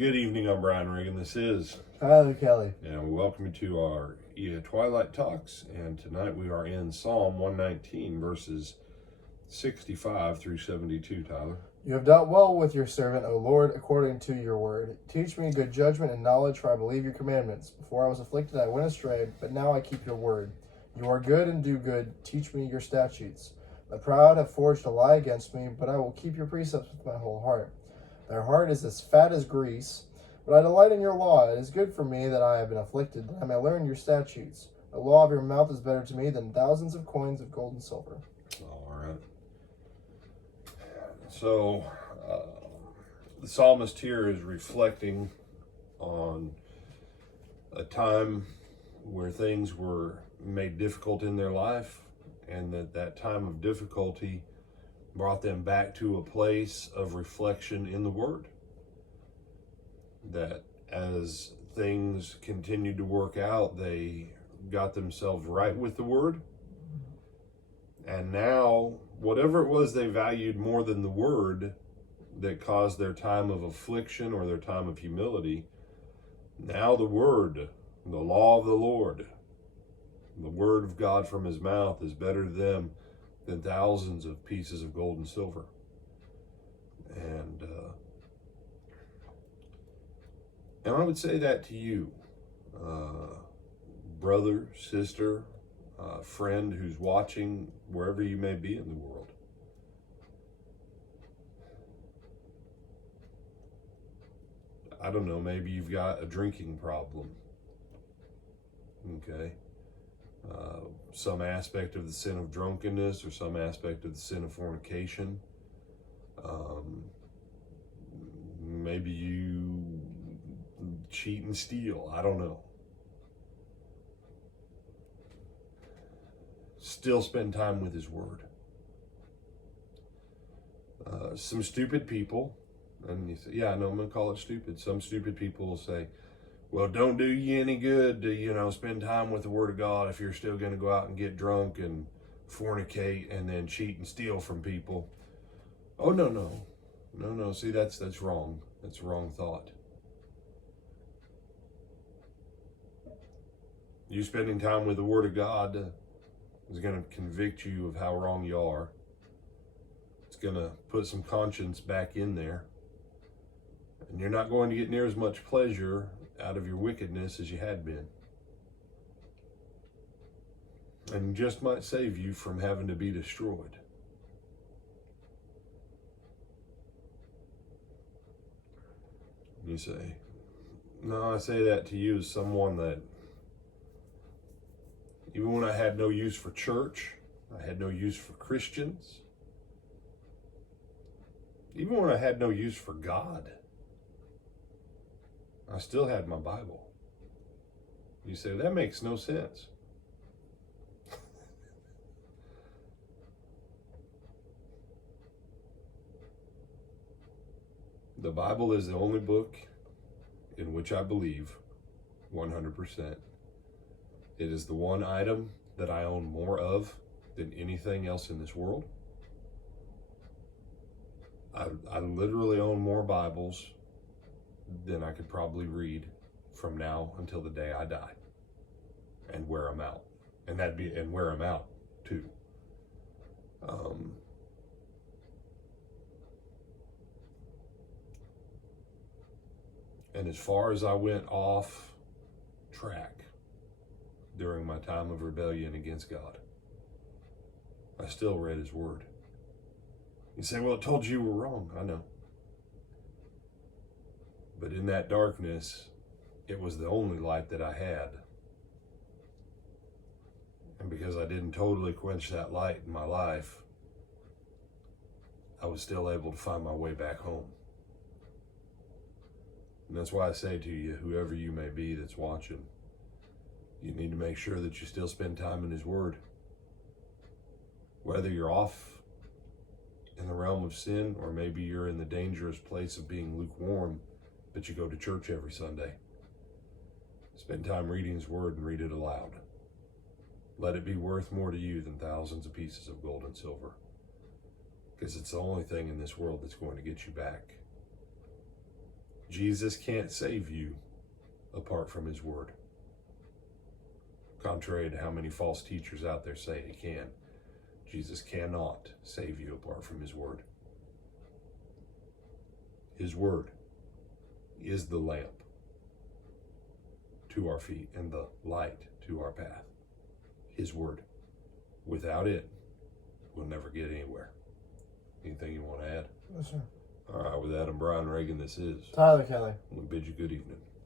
Good evening, I'm Brian Reagan. This is Tyler Kelly. and we welcome you to our Twilight Talks. And tonight we are in Psalm 119, verses 65 through 72, Tyler. You have dealt well with your servant, O Lord, according to your word. Teach me good judgment and knowledge, for I believe your commandments. Before I was afflicted, I went astray, but now I keep your word. You are good and do good. Teach me your statutes. The proud have forged a lie against me, but I will keep your precepts with my whole heart. Their heart is as fat as grease, but I delight in your law. It is good for me that I have been afflicted, that I may learn your statutes. The law of your mouth is better to me than thousands of coins of gold and silver. All right. So, the psalmist here is reflecting on a time where things were made difficult in their life, and that time of difficulty brought them back to a place of reflection in the Word. That as things continued to work out, they got themselves right with the Word. And now, whatever it was they valued more than the Word that caused their time of affliction or their time of humility, now the Word, the law of the Lord, the Word of God from His mouth is better to them than thousands of pieces of gold and silver. And I would say that to you, brother, sister, friend who's watching, wherever you may be in the world. I don't know, maybe you've got a drinking problem. Okay. Some aspect of the sin of drunkenness or some aspect of the sin of fornication. Maybe you cheat and steal. I don't know. Still spend time with His Word. Some stupid people, and you say, yeah, no, I'm going to call it stupid. Some stupid people will say, well, don't do you any good to, spend time with the Word of God if you're still going to go out and get drunk and fornicate and then cheat and steal from people. Oh, no. See, that's wrong. That's a wrong thought. You spending time with the Word of God is going to convict you of how wrong you are. It's going to put some conscience back in there. And you're not going to get near as much pleasure out of your wickedness as you had been. And just might save you from having to be destroyed. You say, no, I say that to you as someone that, even when I had no use for church, I had no use for Christians, even when I had no use for God, I still had my Bible. You say, that makes no sense. The Bible is the only book in which I believe 100%. It is the one item that I own more of than anything else in this world. I literally own more Bibles than I could probably read from now until the day I die and wear them out. And wear them out too. And as far as I went off track during my time of rebellion against God, I still read His Word. You say, well, it told you were wrong. I know. But in that darkness, it was the only light that I had. And because I didn't totally quench that light in my life, I was still able to find my way back home. And that's why I say to you, whoever you may be that's watching, you need to make sure that you still spend time in His Word. Whether you're off in the realm of sin, or maybe you're in the dangerous place of being lukewarm, but you go to church every Sunday. Spend time reading His Word and read it aloud. Let it be worth more to you than thousands of pieces of gold and silver. Because it's the only thing in this world that's going to get you back Jesus can't save you apart from his word. Contrary to how many false teachers out there say he can. Jesus cannot save you apart from his word. His word is the lamp to our feet and the light to our path. His word. Without it, we'll never get anywhere. Anything you want to add? Yes, sir. All right, with Adam Brian Reagan, this is Tyler Kelly. We bid you good evening.